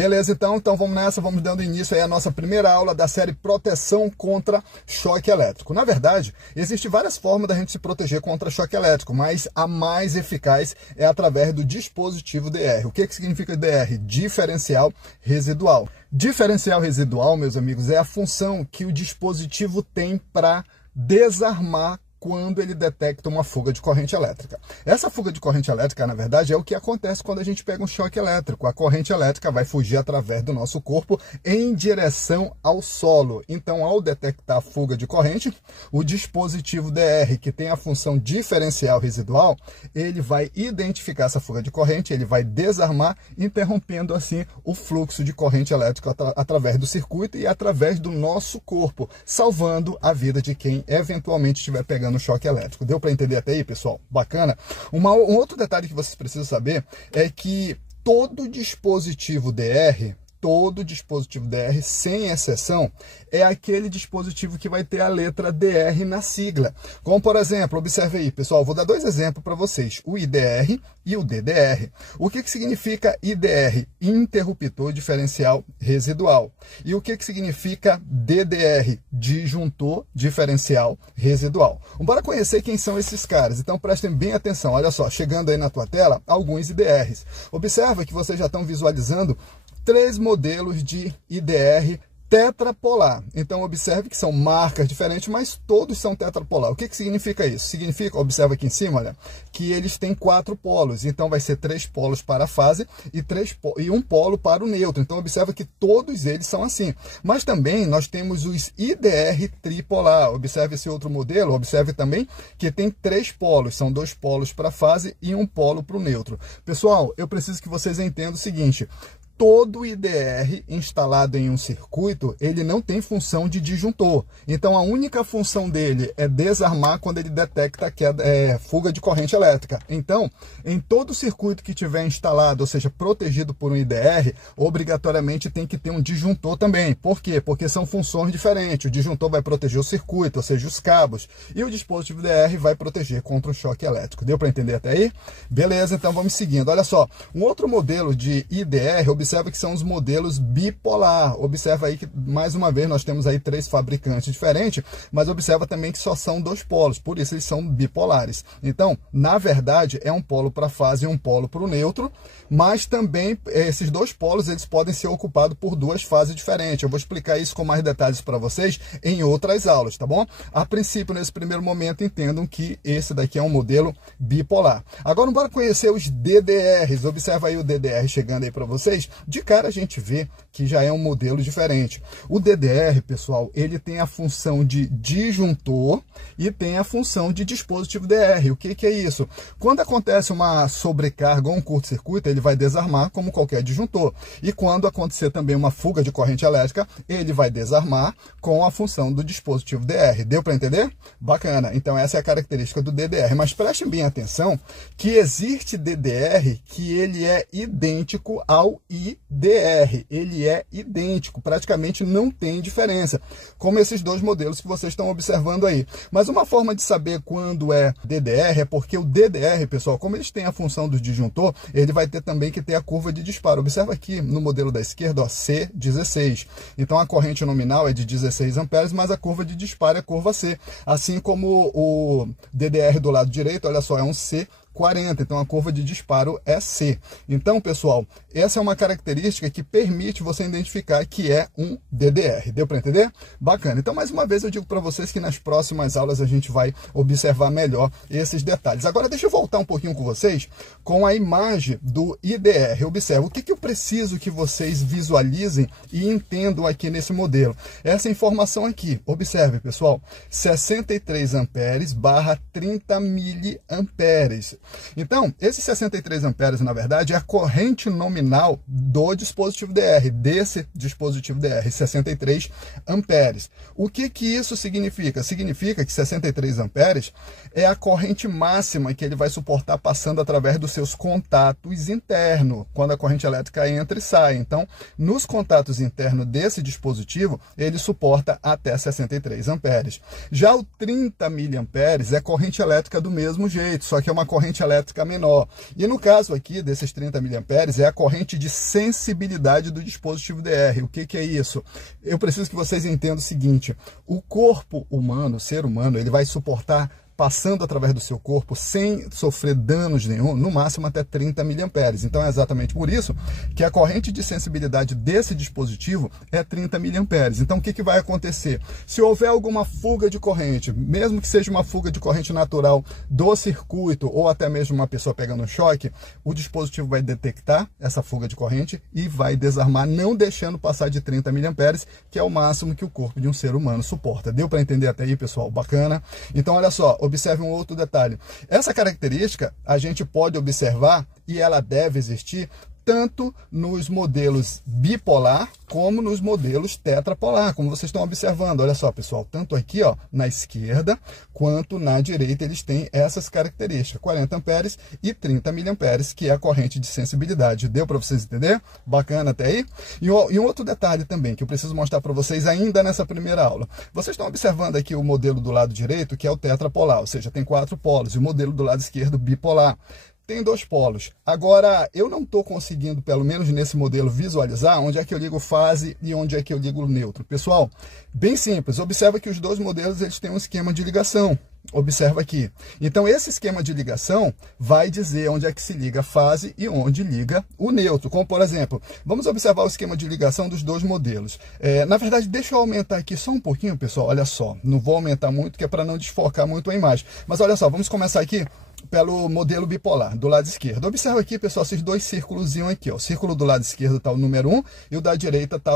Beleza, então vamos nessa, vamos dando início aí à nossa primeira aula da série Proteção contra Choque Elétrico. Na verdade, existem várias formas da gente se proteger contra choque elétrico, mas a mais eficaz é através do dispositivo DR. O que significa DR? Diferencial residual. Diferencial residual, meus amigos, é a função que o dispositivo tem para desarmar quando ele detecta uma fuga de corrente elétrica. Essa fuga de corrente elétrica, na verdade, é o que acontece quando a gente pega um choque elétrico. A corrente elétrica vai fugir através do nosso corpo em direção ao solo. Então, ao detectar a fuga de corrente, o dispositivo DR, que tem a função diferencial residual, ele vai identificar essa fuga de corrente, ele vai desarmar, interrompendo assim o fluxo de corrente elétrica através do circuito e através do nosso corpo, salvando a vida de quem eventualmente estiver pegando no choque elétrico. Deu para entender até aí, pessoal? Bacana? Um outro detalhe que vocês precisam saber é que todo dispositivo DR, sem exceção, é aquele dispositivo que vai ter a letra DR na sigla. Como, por exemplo, observe aí, pessoal, vou dar dois exemplos para vocês, o IDR e o DDR. O que significa IDR? Interruptor diferencial residual. E o que significa DDR? Disjuntor diferencial residual. Bora conhecer quem são esses caras. Então, prestem bem atenção. Olha só, chegando aí na tua tela, alguns IDRs. Observa que vocês já estão visualizando 3 modelos de IDR tetrapolar. Então, observe que são marcas diferentes, mas todos são tetrapolar. O que significa isso? Significa, observa aqui em cima, olha, que eles têm 4 polos. Então, vai ser 3 polos para a fase e 1 polo para o neutro. Então, observa que todos eles são assim. Mas também nós temos os IDR tripolar. Observe esse outro modelo. Observe também que tem 3 polos. São 2 polos para a fase e 1 polo para o neutro. Pessoal, eu preciso que vocês entendam o seguinte: todo IDR instalado em um circuito, ele não tem função de disjuntor. Então, a única função dele é desarmar quando ele detecta fuga de corrente elétrica. Então, em todo circuito que tiver instalado, ou seja, protegido por um IDR, obrigatoriamente tem que ter um disjuntor também. Por quê? Porque são funções diferentes. O disjuntor vai proteger o circuito, ou seja, os cabos, e o dispositivo DR vai proteger contra o choque elétrico. Deu para entender até aí? Beleza, então vamos seguindo. Olha só, um outro modelo de IDR, observa que são os modelos bipolar. Observa aí que, mais uma vez, nós temos aí 3 fabricantes diferentes, mas observa também que só são 2 polos, por isso eles são bipolares. Então, na verdade, é um polo para a fase e 1 polo para o neutro, mas também esses 2 polos eles podem ser ocupados por 2 fases diferentes. Eu vou explicar isso com mais detalhes para vocês em outras aulas, tá bom? A princípio, nesse primeiro momento, entendam que esse daqui é um modelo bipolar. Agora, bora conhecer os DDRs. Observa aí o DDR chegando aí para vocês. De cara a gente vê que já é um modelo diferente. O DDR, pessoal, ele tem a função de disjuntor e tem a função de dispositivo DR. O que é isso? Quando acontece uma sobrecarga ou um curto-circuito, ele vai desarmar como qualquer disjuntor. E quando acontecer também uma fuga de corrente elétrica, ele vai desarmar com a função do dispositivo DR. Deu para entender? Bacana. Então essa é a característica do DDR. Mas prestem bem atenção que existe DDR que ele é idêntico ao IDR, ele é idêntico, praticamente não tem diferença, como esses 2 modelos que vocês estão observando aí. Mas uma forma de saber quando é DDR é porque o DDR, pessoal, como eles têm a função do disjuntor, ele vai ter também que ter a curva de disparo. Observa aqui no modelo da esquerda, ó, C16. Então a corrente nominal é de 16 amperes, mas a curva de disparo é curva C. Assim como o DDR do lado direito, olha só, é um C40, então a curva de disparo é C. Então, pessoal, essa é uma característica que permite você identificar que é um DDR. Deu para entender? Bacana. Então, mais uma vez, eu digo para vocês que nas próximas aulas a gente vai observar melhor esses detalhes. Agora, deixa eu voltar um pouquinho com vocês com a imagem do IDR. Observe, o que eu preciso que vocês visualizem e entendam aqui nesse modelo. Essa informação aqui, observe, pessoal, 63 amperes barra 30 miliamperes. Então, esses 63 amperes, na verdade, é a corrente nominal do dispositivo DR, desse dispositivo DR, 63 amperes. O que isso significa? Significa que 63 amperes é a corrente máxima que ele vai suportar passando através dos seus contatos internos, quando a corrente elétrica entra e sai. Então, nos contatos internos desse dispositivo, ele suporta até 63 amperes. Já o 30 miliamperes é corrente elétrica do mesmo jeito, só que é uma corrente corrente elétrica menor. E no caso aqui, desses 30 mA, é a corrente de sensibilidade do dispositivo DR. O que é isso? Eu preciso que vocês entendam o seguinte: o corpo humano, o ser humano, ele vai suportar, passando através do seu corpo, sem sofrer danos nenhum, no máximo até 30 mA. Então é exatamente por isso que a corrente de sensibilidade desse dispositivo é 30 mA. Então o que vai acontecer? Se houver alguma fuga de corrente, mesmo que seja uma fuga de corrente natural do circuito, ou até mesmo uma pessoa pegando um choque, o dispositivo vai detectar essa fuga de corrente e vai desarmar, não deixando passar de 30 mA, que é o máximo que o corpo de um ser humano suporta. Deu para entender até aí, pessoal? Bacana? Então olha só, observe um outro detalhe. Essa característica a gente pode observar e ela deve existir tanto nos modelos bipolar como nos modelos tetrapolar, como vocês estão observando. Olha só, pessoal, tanto aqui, ó, na esquerda quanto na direita eles têm essas características, 40 amperes e 30 miliamperes, que é a corrente de sensibilidade. Deu para vocês entenderem? Bacana até aí? E um outro detalhe também que eu preciso mostrar para vocês ainda nessa primeira aula. Vocês estão observando aqui o modelo do lado direito, que é o tetrapolar, ou seja, tem 4 polos, e o modelo do lado esquerdo bipolar tem 2 polos. Agora, eu não estou conseguindo, pelo menos nesse modelo, visualizar onde é que eu ligo fase e onde é que eu ligo neutro. Pessoal, bem simples. Observa que os 2 modelos eles têm um esquema de ligação. Observa aqui. Então, esse esquema de ligação vai dizer onde é que se liga a fase e onde liga o neutro. Como, por exemplo, vamos observar o esquema de ligação dos 2 modelos. Na verdade, deixa eu aumentar aqui só um pouquinho, pessoal. Olha só, não vou aumentar muito, que é para não desfocar muito a imagem. Mas olha só, vamos começar aqui pelo modelo bipolar, do lado esquerdo. Observa aqui, pessoal, esses 2 círculos aqui. Ó. O círculo do lado esquerdo está o número 1 e o da direita está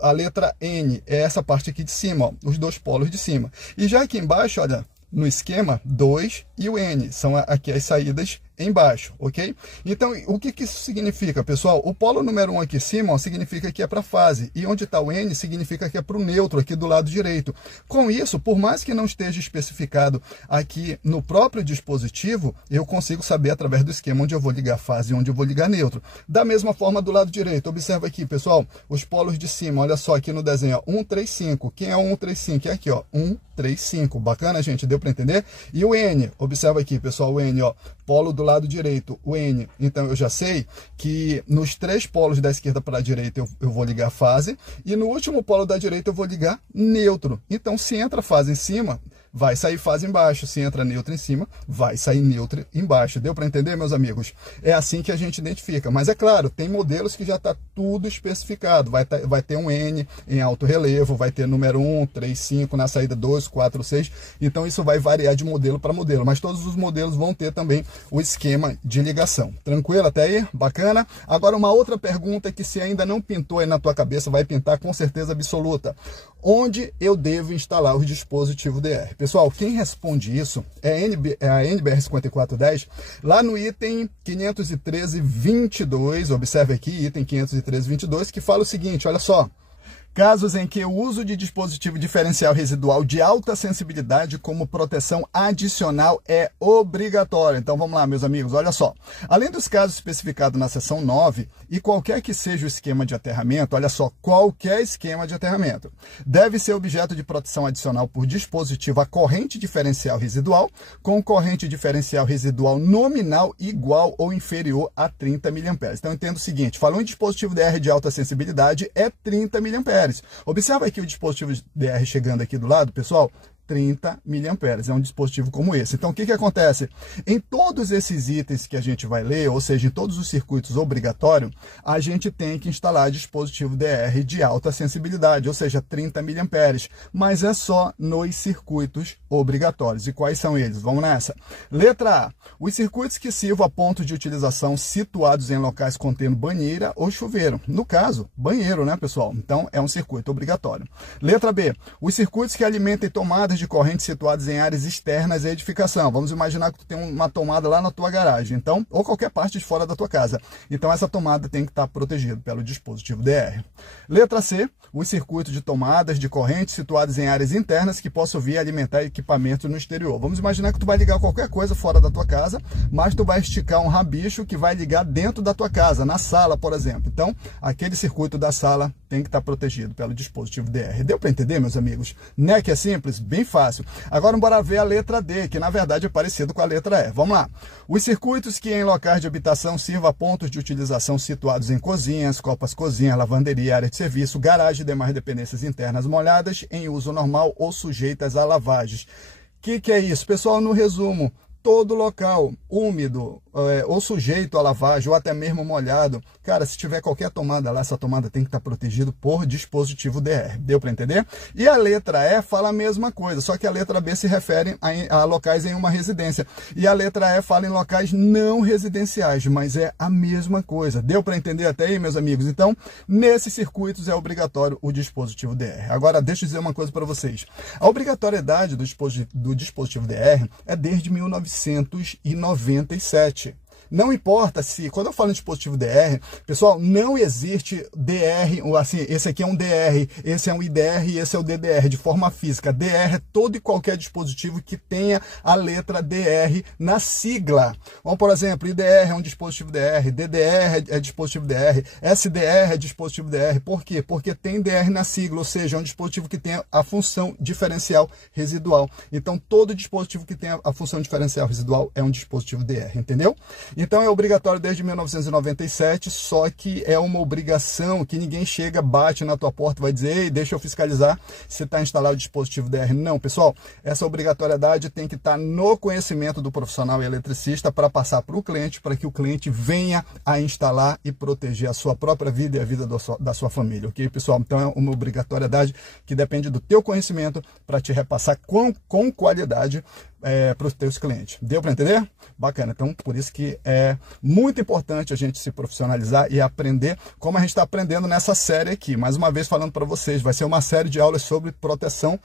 a letra N. É essa parte aqui de cima, ó, os 2 polos de cima. E já aqui embaixo, olha, no esquema, 2 e o N. São aqui as saídas embaixo, ok? Então, o que isso significa, pessoal? O polo número 1 aqui em cima, ó, significa que é para fase, e onde está o N significa que é para o neutro, aqui do lado direito. Com isso, por mais que não esteja especificado aqui no próprio dispositivo, eu consigo saber através do esquema onde eu vou ligar fase e onde eu vou ligar neutro. Da mesma forma do lado direito, observa aqui, pessoal, os polos de cima, olha só aqui no desenho, ó, 1, 3, 5. Quem é o 1, 3, 5? É aqui, ó, 1, 3, 5. Bacana, gente? Deu para entender? E o N, observa aqui, pessoal, o N, ó, polo do lado direito, o N. Então, eu já sei que nos 3 polos da esquerda para a direita eu vou ligar fase, e no último polo da direita eu vou ligar neutro. Então, se entra fase em cima, vai sair fase embaixo. Se entra neutro em cima, vai sair neutro embaixo. Deu para entender, meus amigos? É assim que a gente identifica. Mas é claro, tem modelos que já está tudo especificado. Vai ter um N em alto relevo, vai ter número 1, 3, 5, na saída 2, 4, 6. Então isso vai variar de modelo para modelo. Mas todos os modelos vão ter também o esquema de ligação. Tranquilo até aí? Bacana? Agora uma outra pergunta que se ainda não pintou aí na tua cabeça, vai pintar com certeza absoluta. Onde eu devo instalar o dispositivo DR? Pessoal, quem responde isso é a NBR 5410, lá no item 513.22, observe aqui, item 513.22, que fala o seguinte, olha só. Casos em que o uso de dispositivo diferencial residual de alta sensibilidade como proteção adicional é obrigatório. Então vamos lá, meus amigos, olha só. Além dos casos especificados na seção 9, e qualquer que seja o esquema de aterramento, olha só, qualquer esquema de aterramento, deve ser objeto de proteção adicional por dispositivo a corrente diferencial residual, com corrente diferencial residual nominal igual ou inferior a 30 mA. Então entenda o seguinte, falou em dispositivo DR de alta sensibilidade, é 30 mA. Observa aqui o dispositivo DR chegando aqui do lado, pessoal, 30 mA, é um dispositivo como esse. Então, o que acontece? Em todos esses itens que a gente vai ler, ou seja, em todos os circuitos obrigatórios, a gente tem que instalar dispositivo DR de alta sensibilidade, ou seja, 30 mA, mas é só nos circuitos obrigatórios. E quais são eles? Vamos nessa. Letra A. Os circuitos que sirvam a pontos de utilização situados em locais contendo banheira ou chuveiro. No caso, banheiro, né, pessoal? Então, é um circuito obrigatório. Letra B. Os circuitos que alimentem tomadas de corrente situadas em áreas externas à edificação. Vamos imaginar que tu tem uma tomada lá na tua garagem, então, ou qualquer parte de fora da tua casa. Então, essa tomada tem que estar protegida pelo dispositivo DR. Letra C. Os circuitos de tomadas de corrente situados em áreas internas que possam vir alimentar equipamento no exterior. Vamos imaginar que tu vai ligar qualquer coisa fora da tua casa, mas tu vai esticar um rabicho que vai ligar dentro da tua casa, na sala, por exemplo. Então, aquele circuito da sala tem que estar protegido pelo dispositivo DR. Deu para entender, meus amigos? Né que é simples? Bem bem fácil. Agora bora ver a letra D, que na verdade é parecido com a letra E. Vamos lá. Os circuitos que em locais de habitação sirvam a pontos de utilização situados em cozinhas, copas cozinha, lavanderia, área de serviço, garagem e demais dependências internas molhadas em uso normal ou sujeitas a lavagens. O que é isso? Pessoal, no resumo, todo local úmido ou sujeito a lavagem ou até mesmo molhado, cara, se tiver qualquer tomada lá, essa tomada tem que estar protegida por dispositivo DR. Deu para entender? E a letra E fala a mesma coisa, só que a letra B se refere a locais em uma residência. E a letra E fala em locais não residenciais, mas é a mesma coisa. Deu para entender até aí, meus amigos? Então, nesses circuitos é obrigatório o dispositivo DR. Agora, deixa eu dizer uma coisa para vocês. A obrigatoriedade do dispositivo DR é desde 1997. Não importa se, quando eu falo em dispositivo DR, pessoal, não existe DR, ou assim, esse aqui é um DR, esse é um IDR e esse é o DDR, de forma física. DR é todo e qualquer dispositivo que tenha a letra DR na sigla. Então, por exemplo, IDR é um dispositivo DR, DDR é dispositivo DR, SDR é dispositivo DR. Por quê? Porque tem DR na sigla, ou seja, é um dispositivo que tem a função diferencial residual. Então, todo dispositivo que tem a função diferencial residual é um dispositivo DR, entendeu? Então é obrigatório desde 1997, só que é uma obrigação que ninguém chega, bate na tua porta e vai dizer: ei, deixa eu fiscalizar se está instalado o dispositivo DR. Não, pessoal, essa obrigatoriedade tem que estar no conhecimento do profissional eletricista para passar para o cliente, para que o cliente venha a instalar e proteger a sua própria vida e a vida da sua família, ok, pessoal? Então é uma obrigatoriedade que depende do teu conhecimento para te repassar com qualidade para os teus clientes. Deu para entender? Bacana. Então, por isso que é muito importante a gente se profissionalizar e aprender como a gente está aprendendo nessa série aqui. Mais uma vez falando para vocês, vai ser uma série de aulas sobre proteção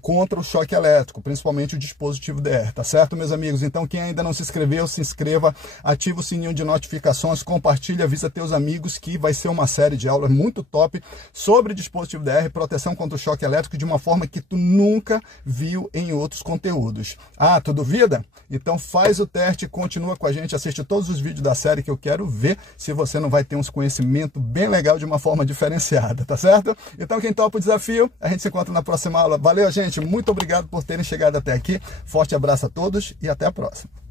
contra o choque elétrico, principalmente o dispositivo DR, tá certo, meus amigos? Então, quem ainda não se inscreveu, se inscreva, ativa o sininho de notificações, compartilha, avisa teus amigos que vai ser uma série de aulas muito top sobre dispositivo DR, proteção contra o choque elétrico de uma forma que tu nunca viu em outros conteúdos. Ah, tu duvida? Então faz o teste, continua com a gente, assiste todos os vídeos da série que eu quero ver se você não vai ter uns conhecimentos bem legal de uma forma diferenciada, tá certo? Então quem topa o desafio, a gente se encontra na próxima aula. Valeu, gente, muito obrigado por terem chegado até aqui. Forte abraço a todos e até a próxima.